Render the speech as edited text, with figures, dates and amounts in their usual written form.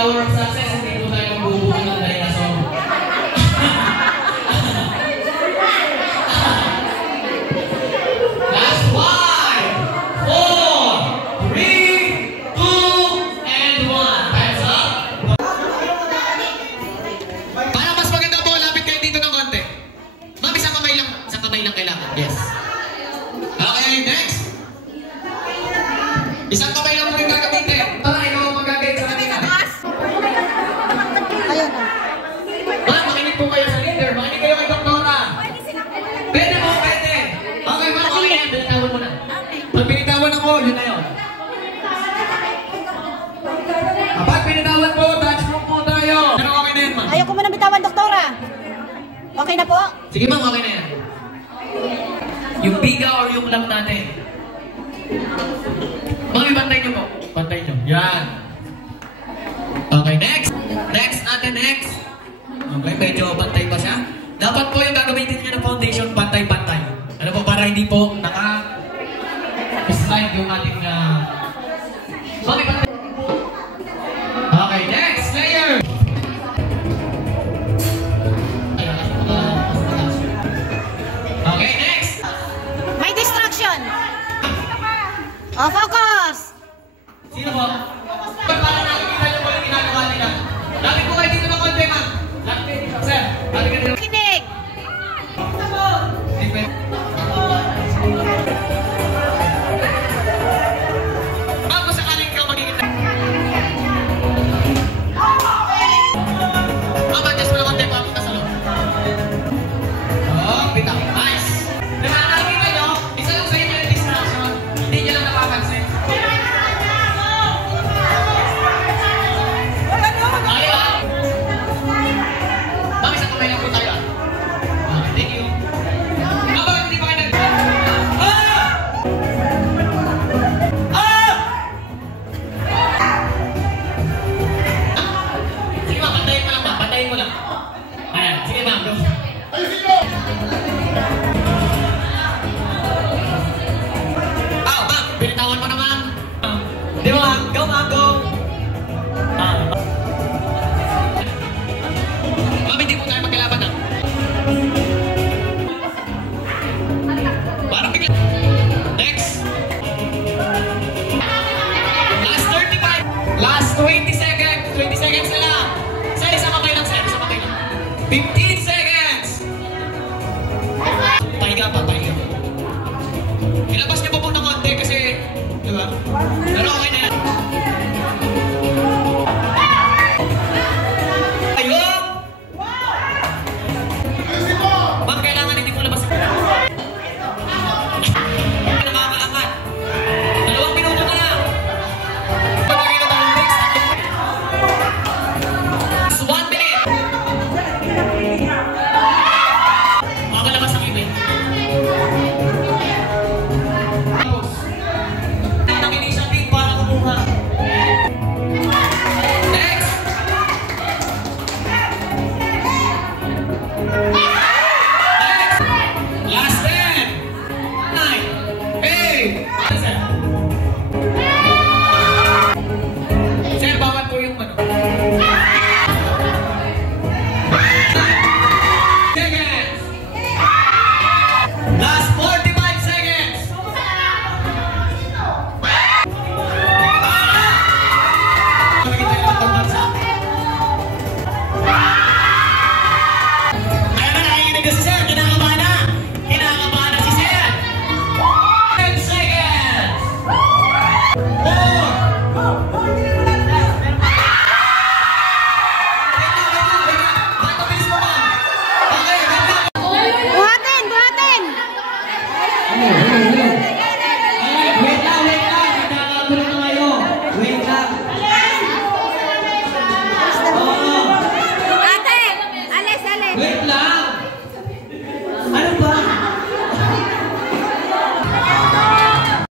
Tower of Success, hindi po tayo magbubuhan ng dinosaur. Last 5, 4, 3, 2, and 1. Time's up. Para mas maganda po, lapit kayo dito ng konti. Ma'am, isang kamay lang kailangan. Yes. Okay, next. Isang kamay lang po yung gagamitin. Tara, ikaw ang mag-guide sa kanina. Ayun na. Ma'am, makinig po kayo sa leader. Makinig kayo kay Doktora. Pwede mo, pwede. Okay, ma'am, okay yan. Binitawan mo na. Pag binitawan ako, yun na yun. Kapag binitawan po, touch room po tayo. Pero okay na yan, ma'am. Ayaw ko muna bitawan, Doktora. Okay na po? Sige, ma'am, okay na yan. Yung biga or yung lamp natin. Ma'am, ibantay nyo po. Bantay nyo. Yan. Okay, next. Next natin, next. Okay, medyo pantay pa siya. Dapat po yung gagamitin nyo na foundation, pantay-pantay. Ano po, para hindi po naka-slide yung ating... Okay, pantay. Okay,